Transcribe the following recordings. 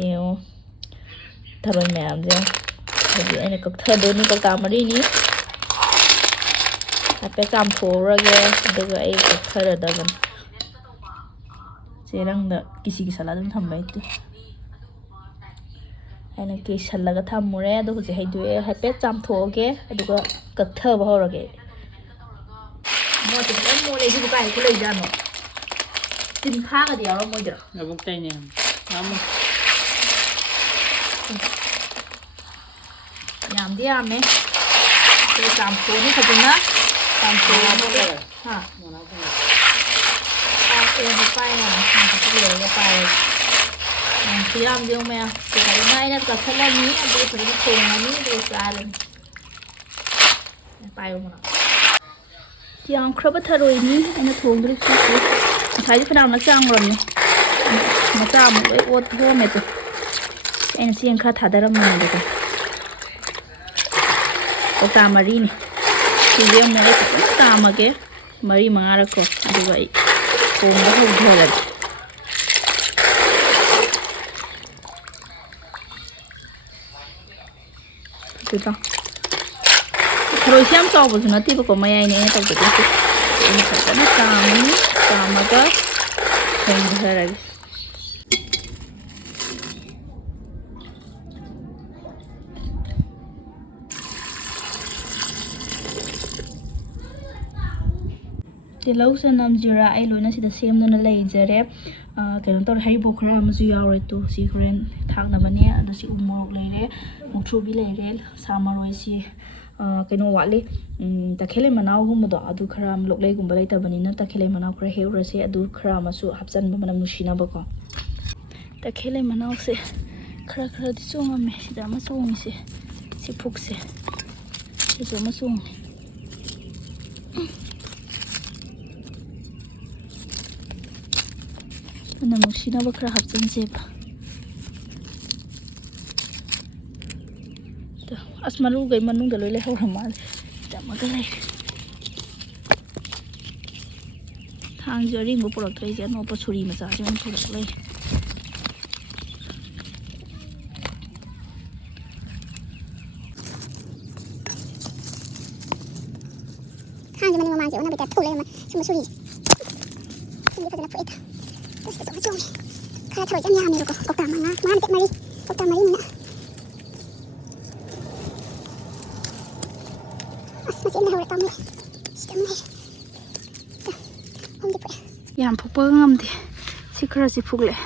ꯌꯦꯡꯉꯣ ꯊꯔꯣꯏ ꯃꯌꯥꯝꯁꯦ ꯍꯧꯖꯤꯛ ꯑꯩꯅ ꯀꯛꯊꯗꯣꯏꯅꯤ ꯀꯧꯇꯥ ꯃꯔꯤꯅꯤ ꯍꯥꯏꯐꯦꯠ ꯆꯥꯝꯊꯣꯛꯎꯔꯒꯦ ꯑꯗꯨꯒ ꯑꯩ ꯀꯛꯊꯔꯗꯕꯅꯤ ꯆꯦꯔꯪꯗ ꯀꯤꯁꯤ ꯀꯤꯁꯜꯂ ꯑꯗꯨꯝ ꯊꯝꯕ ꯍꯩꯇꯦ ꯑꯩꯅ ꯀꯤꯁꯜꯂꯒ ꯊꯝꯃꯨꯔꯦ ꯑꯗꯣ ꯍꯧꯖꯤꯛ ꯍꯩꯗꯣꯛꯑꯦ ꯍꯥꯏꯐꯦꯠ ꯆꯥꯝꯊꯣꯛꯑꯒꯦ ꯑꯗꯨꯒ ꯀꯛꯊꯕ ꯍꯧꯔꯒꯦ ꯃꯣꯠꯁꯦ ꯐꯖꯅ ꯃꯣꯠꯂꯦ ꯁꯤꯕꯨ ꯀꯥꯏꯗ ꯂꯩꯖꯥꯠꯅꯣ ꯇꯤꯟ ꯐꯥꯒꯗꯤ ꯌꯥꯎꯔꯝꯃꯣꯏꯗ꯭ꯔꯣ ꯂꯧꯕꯨꯛꯇꯩꯅꯦ ꯌꯥꯝꯗꯤ ꯌꯥꯝꯃꯦ ꯑꯩ ꯆꯥꯝꯊꯣꯛꯑꯅꯤ ꯐꯖꯅ ꯆꯥꯝꯊꯣꯛꯑꯒ ꯍꯥ ꯄꯥꯏꯔꯒ ꯄꯥꯏꯔꯒ ꯈꯨꯌꯥꯝꯁꯦ ꯌꯦꯡꯉꯨ ꯃꯌꯥꯝ ꯐꯖꯅ ꯑꯩꯅ ꯀꯛꯊꯠꯂꯅꯤ ꯑꯗꯨꯒ ꯐꯖꯅ ꯊꯣꯡꯉꯅꯤ ꯑꯗꯨꯒ ꯆꯥꯔꯅꯤ ꯄꯥꯏꯌꯨ ꯌꯥꯝꯈ꯭ꯔꯕ ꯊꯔꯣꯏꯅꯤ ꯑꯩꯅ ꯊꯣꯡꯗꯣꯔꯤꯕꯁꯤ ꯉꯁꯥꯏꯗꯤ ꯐꯅꯌꯥꯝꯅ ꯆꯥꯡꯈ꯭ꯔꯕꯅꯤ ꯃꯆꯥ ꯑꯃꯨꯛ ꯂꯣꯏ ꯑꯣꯠꯊꯣꯛꯑꯝꯃꯦ ꯑꯩꯅ ꯆꯦꯡ ꯈꯔ ꯊꯥꯗꯔꯝꯕꯅꯦꯕꯀꯣ ꯀꯧꯇꯥ ꯃꯔꯤꯅꯤ ꯁꯤꯁꯦ ꯑꯃꯨꯛ ꯑꯩ ꯐꯖꯅ ꯆꯥꯝꯃꯒꯦ 4-5ꯔꯛꯀꯣ ꯑꯗꯨꯒ ꯑꯩ ꯊꯣꯡꯕ ꯍꯧꯊꯔꯒꯦ ꯑꯗꯨꯗ ꯊꯔꯣꯏꯁꯤ ꯌꯥꯝ ꯆꯥꯎꯕꯁꯨ ꯅꯠꯇꯦꯕꯀꯣ ꯃꯌꯥꯏꯅꯦ ꯑꯩꯅ ꯇꯧꯖꯗꯣꯏꯁꯦ ꯑꯩꯅ ꯐꯖꯅ ꯆꯥꯝꯃꯅꯤ ꯆꯥꯝꯃꯒ ꯊꯣꯡꯊꯔꯒꯦ ꯇꯤꯜꯍꯧ ꯆꯅꯝ ꯖꯤꯔꯥ ꯑꯩ ꯂꯣꯏꯅ ꯁꯤꯗ ꯁꯦꯝꯗꯨꯅ ꯂꯩꯖꯔꯦ ꯀꯩꯅꯣ ꯇꯧꯔꯦ ꯍꯩꯔꯤꯕꯣꯞ ꯈꯔ ꯑꯃꯁꯨ ꯌꯥꯎꯔꯦ ꯇꯨ ꯁꯤ ꯍꯣꯔꯦꯟ ꯊꯥꯛꯅꯕꯅꯦ ꯑꯗꯣ ꯁꯤ ꯎꯃꯣꯔꯣꯛ ꯂꯩꯔꯦ ꯃꯨꯛꯊ꯭ꯔꯨꯕꯤ ꯂꯩꯔꯦ ꯁꯥ ꯃꯔꯣꯏꯁꯤ ꯀꯩꯅꯣ ꯋꯥꯠꯂꯤ ꯇꯈꯦꯜꯂꯩ ꯃꯅꯥꯎꯒꯨꯝꯕꯗꯣ ꯑꯗꯨ ꯈꯔ ꯑꯃ ꯂꯣꯛꯂꯩꯒꯨꯝꯕ ꯂꯩꯇꯕꯅꯤꯅ ꯇꯈꯦꯜꯂꯩ ꯃꯅꯥꯎ ꯈꯔ ꯍꯦꯛꯎꯔꯁꯦ ꯑꯗꯨ ꯈꯔ ꯑꯃꯁꯨ ꯍꯥꯞꯆꯟꯕ ꯃꯅꯝ ꯅꯨꯡꯁꯤꯅꯕꯀꯣ ꯇꯈꯦꯜꯂꯩ ꯃꯅꯥꯎꯁꯦ ꯈꯔꯗꯤ ꯆꯣꯡꯉꯝꯃꯦ ꯁꯤꯗ ꯑꯃ ꯆꯣꯡꯉꯤꯁꯦ ꯁꯤ ꯐꯨꯛꯁꯦ ꯁꯤꯁꯨ ꯑꯃ ꯆꯣꯡꯉꯦ ꯃꯅꯝ ꯅꯨꯡꯁꯤꯅꯕ ꯈꯔ ꯍꯥꯞꯆꯤꯟꯁꯦꯕ ꯑꯁ ꯃꯔꯨꯒꯩ ꯃꯅꯨꯡꯗ ꯂꯣꯏ ꯂꯩꯍꯧꯔ ꯃꯥꯜꯂꯦ ꯆꯝꯃꯒ ꯂꯩꯔꯦ ꯊꯥꯡꯁꯨ ꯑꯔꯤꯡꯕ ꯄꯨꯔꯛꯇ꯭ꯔꯩꯁꯦ ꯑꯅꯧꯕ ꯁꯨꯔꯤ ꯃꯆꯥꯁꯦ ꯑꯣꯏꯅ ꯄꯨꯔꯛ ꯂꯩꯔꯦ ꯊꯥꯡꯁꯦ ꯃꯅꯤꯡ ꯃꯃꯥꯡꯁꯦ ꯑꯣꯟꯅꯕ ꯇꯥꯏꯞ ꯊꯣꯛ ꯂꯩꯔꯝꯃꯦ ꯁꯨꯝꯕ ꯁꯨꯔꯤꯁꯦ ꯁꯨꯝꯗꯤ ꯐꯖꯅ ꯐꯨꯛꯑꯦꯗ ꯁꯤꯗ ꯆꯣꯡꯉꯦ ꯈꯔ ꯊꯔꯣꯏꯁꯦ ꯌꯥꯝ ꯌꯥꯝꯃꯦꯕꯀꯣ ꯀꯧꯇꯥ 5 ꯅꯠꯇꯦ 4 ꯀꯧꯇꯥ 4ꯅꯤꯅ ꯑꯁ ꯃꯆꯦ ꯑꯃ ꯂꯩꯍꯧꯔꯦ ꯄꯥꯝꯃꯨꯏ ꯁꯤꯗ ꯑꯃ ꯂꯩꯔꯦ ꯑꯍꯨꯝꯗꯤ ꯐꯨꯛꯑꯦ ꯌꯥꯝ ꯐꯨꯛꯄꯒ ꯉꯝꯗꯦ ꯁꯤ ꯈꯔꯁꯤ ꯐꯨꯛꯂꯛꯑꯦ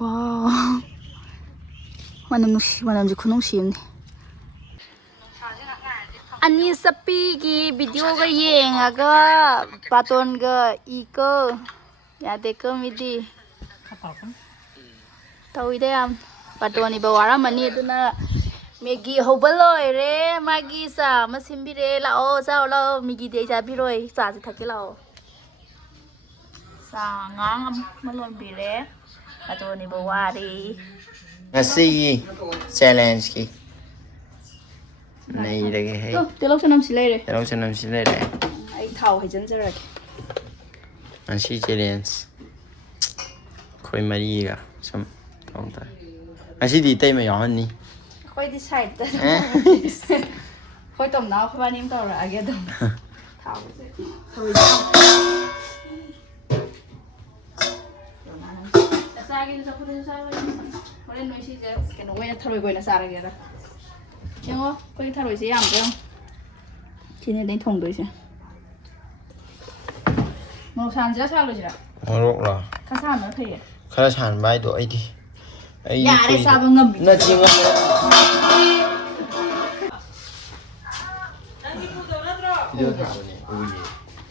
ꯋꯥꯎ ꯃꯅꯝꯁꯤ ꯈꯨꯅꯨꯡꯁꯤ ꯑꯃꯅꯤ ꯑꯅꯤ ꯆꯠꯄꯤꯒꯤ ꯚꯤꯗꯤꯑꯣꯒ ꯌꯦꯡꯉꯒ ꯕꯥꯇꯣꯟꯒ ꯏꯀꯣ ꯌꯥꯗꯦꯀꯣ ꯃꯤꯗꯤ ꯇꯧꯏꯗ ꯌꯥꯝ ꯕꯥꯇꯣꯟ ꯏꯕ ꯋꯥꯔꯝꯃꯅꯤ ꯑꯗꯨꯅ ꯃꯦꯒꯤ ꯍꯧꯕ ꯂꯣꯏꯔꯦ ꯃꯥꯒꯤ ꯆꯥ ꯑꯃ ꯁꯦꯝꯕꯤꯔꯦ ꯂꯥꯛꯑꯣ ꯆꯥꯎ ꯂꯥꯛꯑꯣ ꯃꯦꯒꯤꯗꯤ ꯑꯩ ꯆꯥꯕꯤꯔꯣꯏ ꯆꯥꯁꯦ ꯊꯛꯀꯦ ꯂꯥꯛꯑꯣ ꯆꯥ ꯑꯉꯥꯡ ꯑꯃ ꯂꯣꯟꯕꯤꯔꯦ ꯕꯥꯇꯣꯟ ꯏꯕ ꯋꯥꯔꯦ ꯉꯁꯤꯒꯤ ꯆꯦꯂꯦꯟꯖꯀꯤ ꯅꯩꯔꯒꯦ ꯍꯦ ꯇꯤꯜꯍꯧ ꯆꯅꯝꯁꯤ ꯂꯩꯔꯦ ꯇꯤꯜꯍꯧ ꯆꯅꯝꯁꯤ ꯂꯩꯔꯦ ꯑꯩ ꯊꯥꯎ ꯍꯩꯖꯤꯟꯖꯔꯒꯦ ꯉꯁꯤ ꯆꯦꯂꯦꯟꯖ ꯑꯩꯈꯣꯏ ꯃꯔꯤꯒ ꯁꯨꯝ ꯇꯧ ꯇꯥꯔꯦ ꯉꯁꯤꯗꯤ ꯏꯇꯩꯃ ꯌꯥꯎꯍꯟꯅꯤ ꯑꯩꯈꯣꯏꯗꯤ ꯁꯥꯏꯗꯇ ꯇꯧꯔꯒꯦ ꯍꯣꯏ ꯇꯣꯝꯅꯥꯎ ꯑꯩꯈꯣꯏꯕꯥꯅꯤ ꯑꯃ ꯇꯧꯔꯛꯑꯒꯦ ꯑꯗꯨꯝ ꯊꯥꯎꯁꯦ ꯆꯥꯒꯦꯁꯨ ꯆꯐꯨꯗꯁꯨ ꯆꯥꯕ ꯍꯣꯔꯦꯟ ꯅꯣꯏ ꯁꯤꯁꯦ ꯀꯩꯅꯣ ꯑꯣꯏꯅ ꯊꯔꯣꯏꯒ ꯑꯣꯏꯅ ꯆꯥꯔꯒꯦꯔ ꯌꯦꯡꯉꯣ ꯑꯩꯈꯣꯏꯒꯤ ꯊꯔꯣꯏꯁꯦ ꯌꯥꯝꯗ꯭ꯔꯥ ꯁꯤꯅꯦ ꯑꯩ ꯊꯣꯡꯗꯣꯏꯁꯦ ꯃꯣꯔꯣꯛ ꯁꯥꯍꯟꯁꯤꯔꯥ ꯁꯥꯍꯜꯂꯣꯏꯁꯤꯔꯥ ꯃꯣꯔꯣꯛꯂꯣ ꯈꯔ ꯁꯥꯍꯟꯕꯅ ꯐꯩꯌꯦ ꯈꯔ ꯁꯥꯍꯟꯕ ꯍꯥꯏꯗꯣ ꯑꯩꯗꯤ ꯌꯥꯔꯦ ꯆꯥꯕ ꯉꯝꯃꯤ ꯅꯠꯇꯦ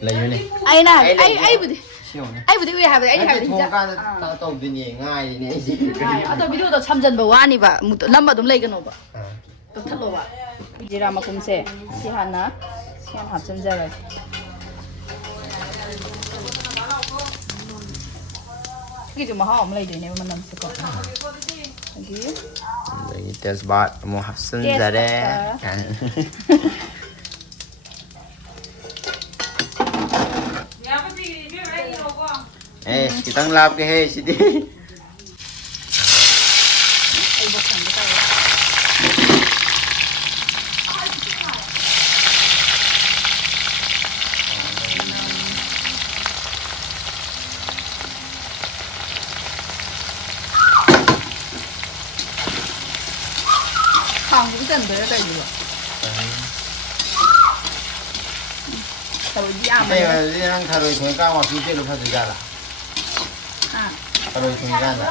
ꯂꯩꯌꯨꯅꯦ ꯑꯩꯕꯨꯗꯤ ꯎꯏ ꯍꯥꯏꯕꯗꯤ ꯑꯩꯅ ꯍꯥꯏꯕꯗꯤ ꯊꯣꯡꯀꯥꯟꯗ ꯇꯧꯗꯣꯏꯅꯦ ꯉꯥꯏꯔꯤꯅꯦ ꯑꯩꯁꯦ ꯑꯗꯣ ꯚꯤꯗꯤꯑꯣꯗꯣ ꯁꯝꯖꯟꯕ ꯋꯥꯅꯤꯕ ꯅꯝꯕ ꯑꯗꯨꯝ ꯂꯩꯒꯅꯣꯕ ꯀꯛꯊꯠꯂꯣꯕ ꯖꯤꯔꯥ ꯃꯀꯨꯝꯁꯦ ꯁꯤ ꯍꯥꯟꯅ ꯍꯥꯞꯆꯤꯟꯖꯔꯒꯦ ꯁꯤꯒꯤꯁꯨ ꯃꯍꯥꯎ ꯑꯃ ꯂꯩꯗꯣꯏꯅꯦꯕ ꯃꯅꯝꯁꯦꯀꯣ ꯑꯗꯒꯤ ꯇꯦꯁꯕꯥꯠ ꯑꯃꯨꯛ ꯍꯥꯞꯆꯤꯟꯖꯔꯦ Ê, chị tăng lạp cái hê chị đi. Ai bốc thằng cái hàng cũng chân đấy đây rồi. Tharoi gì à Đây là đi ăn thà rồi chúng ta mà phim chơi được phải ra là. à Thà rồi chúng ta là.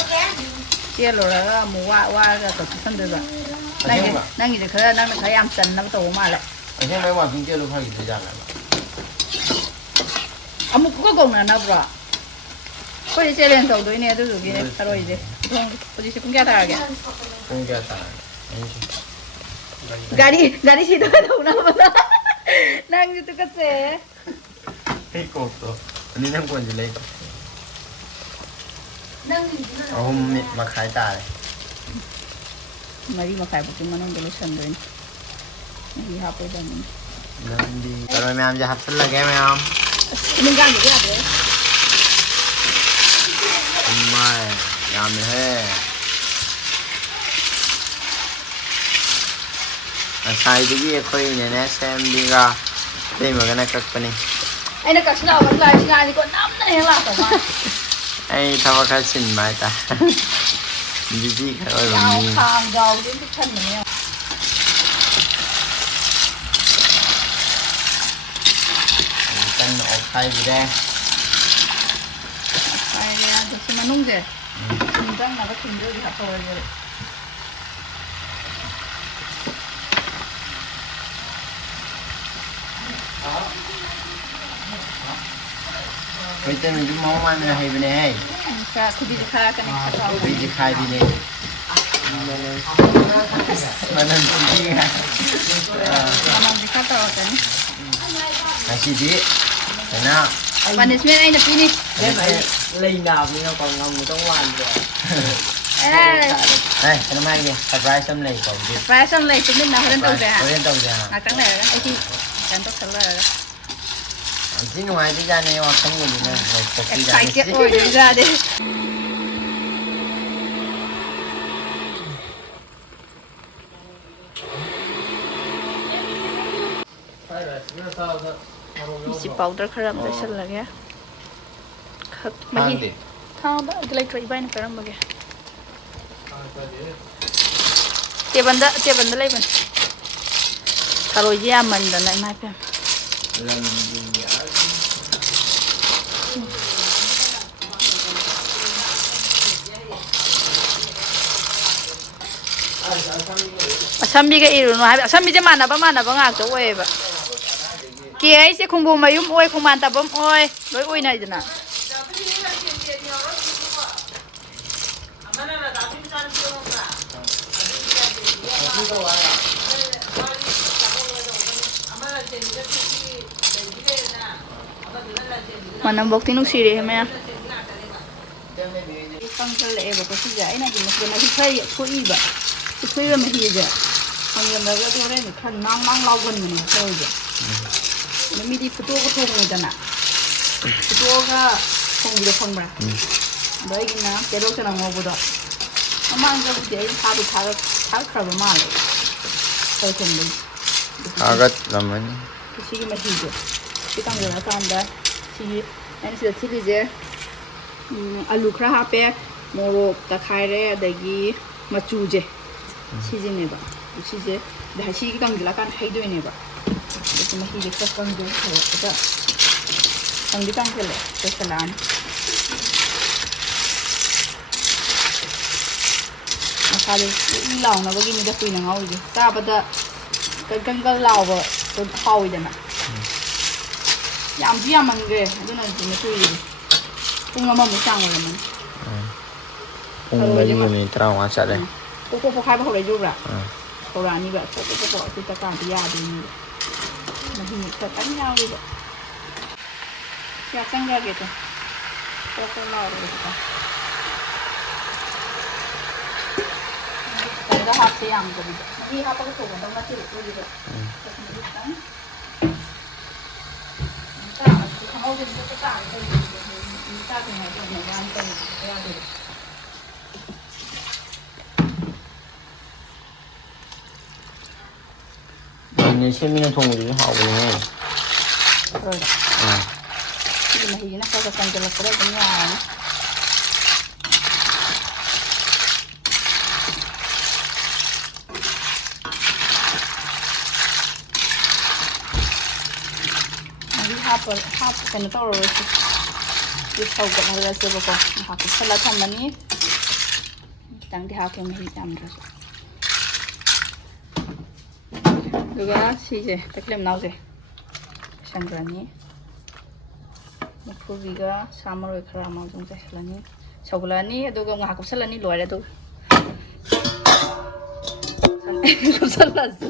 kia rồi là mua qua cái tổ chức thân được rồi. Đang nghĩ là đang thấy em chân nó tổ mà lại. Anh xem mấy mà phim chơi được phải ra là. 아무 그거 공나 보라. 거기 제일 더 도이네 두두기 따로 이제 동 어디 싶은 게 다르게. 공개했다. 가리 시도 나오나 보다. 난 이제 똑같이. Cái cột đó. Anh em quần gì lấy. Hôm mà khai tài. Mari makai bukan mana yang sân rồi. Đi học bây giờ mình. Nên đi. Rồi mẹ emจะหัดสลักแกไหมครับ Mình gan được đấy.ไม่ยามเฮ้ใส่ดีค่อยเนี่ยxem đi ra đây mà cái này cực bên này Anh nó cắt nào vẫn lại ngay thì còn nắm này là phải mà. ai thao cái xin mai ta gì cái ơi Dao mình hàng dầu đến cái chân này. chân nó thay gì đây Phải được xem mà nung gì. Mình đang là cái thùng rồi đi học rồi. bây giờ mình mong ăn là hay bên này Cái bị khai cái này sao? bây giờ khai đi này mà nên gì hả Mama bị khai tao rồi. là gì đi thế nào Bạn để xem anh được đi. Ly nào thì nó còn ngâm trong ngoài rồi. Ê, đây cái này kìa surprise xâm này còn gì phải xong lại chúng mình nào lên tàu về hả? lên tàu về hả À cái này là cái gì? Cái tốt thật là chứ ngoài đi ra này hoặc không người gì nữa rồi phục đi ra phải kia ôi đi ra đi. Chỉ bảo được khởi động để xem là cái mà gì? Thằng bạn cái lấy trội bay nó phải làm gì? Tiệp benda lấy bên. Tharoi gì mình đã lại mai phải. Asambiga iru no habi asambi je mana ba nga to oi ba ki ai se khungbu mayum oi khungman ta bam oi loi oi nai dina mana bok tinu sire me Con thơ lệ và có cái giấy này thì một cái này thì phơi thôi ba thì phơi mà thì giờ còn giờ là cái này khăn mang lau gần mình thôi giờ nó mi đi photo có thùng này nè photo cái thùng gì đó không ra đấy cái nào cái đó cái nào ngồi đó nó mang cái giấy tháo khờ mà lại thôi thùng đi 아가 라면 cái gì mà thì giờ cái tăng giờ là con đấy thì anh sẽ chỉ là alu khra hape morok ta khaire adagi machu je chije ne ba chije da shi ki kang la kan haidoi ne ba itu ma hi de ka kang jo ta kang di kang kele ta salan masale i law na ba gi ni da kui na ngau ji ta ba da kang law ba to khau de na yam ji yam mang ge aduna ji ne kui Kung mama mo sang wala man. cùng với người trao hóa sợ đây Ko khai ba ho le jura. Ko ra ni ba ko ti ta kan ti ya de ni. Ma hi ta tan nhau đi ba. Ya sang ga ge to. Ko la ro ta. Ka da ha se yang ko bi. Hi ha pa ko ko da ma ti ko di ba. Ta, ko ha ho de ko ta ko ni ta ꯊꯥꯛꯅꯤꯡꯉꯥꯏ ꯇꯧꯅ ꯌꯥꯝ ꯇꯧ ꯌꯥꯗꯦ money ꯁꯦꯝꯃꯤꯅ ꯊꯣꯡꯕꯗꯨꯁꯨ ꯍꯥꯎꯕꯅꯦ ꯊꯔꯣꯏꯗ ꯁꯤꯒꯤ ꯃꯍꯤꯁꯤꯅ ꯈꯔ ꯈꯔ ꯀꯪꯁꯤꯜꯂꯛꯄꯗ ꯑꯗꯨꯝ ꯌꯥꯔꯅꯤ ꯍꯥꯞꯄ ꯀꯩꯅꯣ ꯇꯧꯔꯔꯣꯏꯁꯤ ꯁꯤ ꯁꯧꯒꯠꯍꯜꯂꯁꯦꯕꯀꯣ ꯉꯥꯏꯍꯥꯛ ꯀꯨꯞꯁꯜꯂ ꯊꯝꯃꯅꯤ ꯈꯤꯇꯪꯗꯤ ꯍꯥꯞꯀꯦ ꯃꯍꯤ ꯌꯥꯝꯗ꯭ꯔꯁꯨ ꯑꯗꯨꯒ ꯁꯤꯁꯦ ꯇꯈꯦꯜ ꯃꯅꯥꯎꯁꯦ ꯆꯥꯏꯁꯤꯟꯈ꯭ꯔꯅꯤ ꯃꯨꯛꯊ꯭ꯔꯨꯕꯤꯒ ꯁꯥ ꯃꯔꯣꯏ ꯈꯔ ꯑꯃ ꯑꯗꯨꯝ ꯆꯥꯏꯁꯤꯜꯂꯅꯤ ꯁꯧꯒꯠꯂꯛꯑꯅꯤ ꯑꯗꯨꯒ ꯉꯥꯏꯍꯥꯛ ꯀꯨꯞꯁꯜꯂꯅꯤ ꯂꯣꯏꯔꯦ ꯑꯗꯨꯒ ꯀꯨꯞꯁꯜꯂꯁꯤ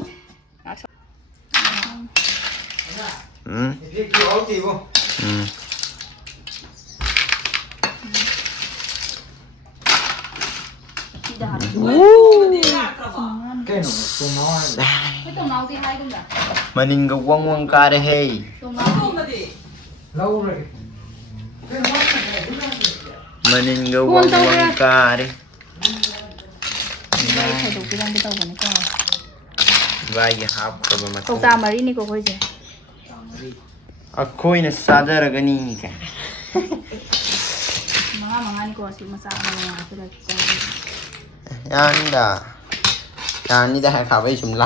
Manin ga wang wang kare hey. Manin ga wang wang kare. Vai hap ko ba Kau ta mari ni ko koi je. Akhoi na sadar gani ka. Mga ni ko si masa mga sila. Yan da. Yan ni da ha ka bai sum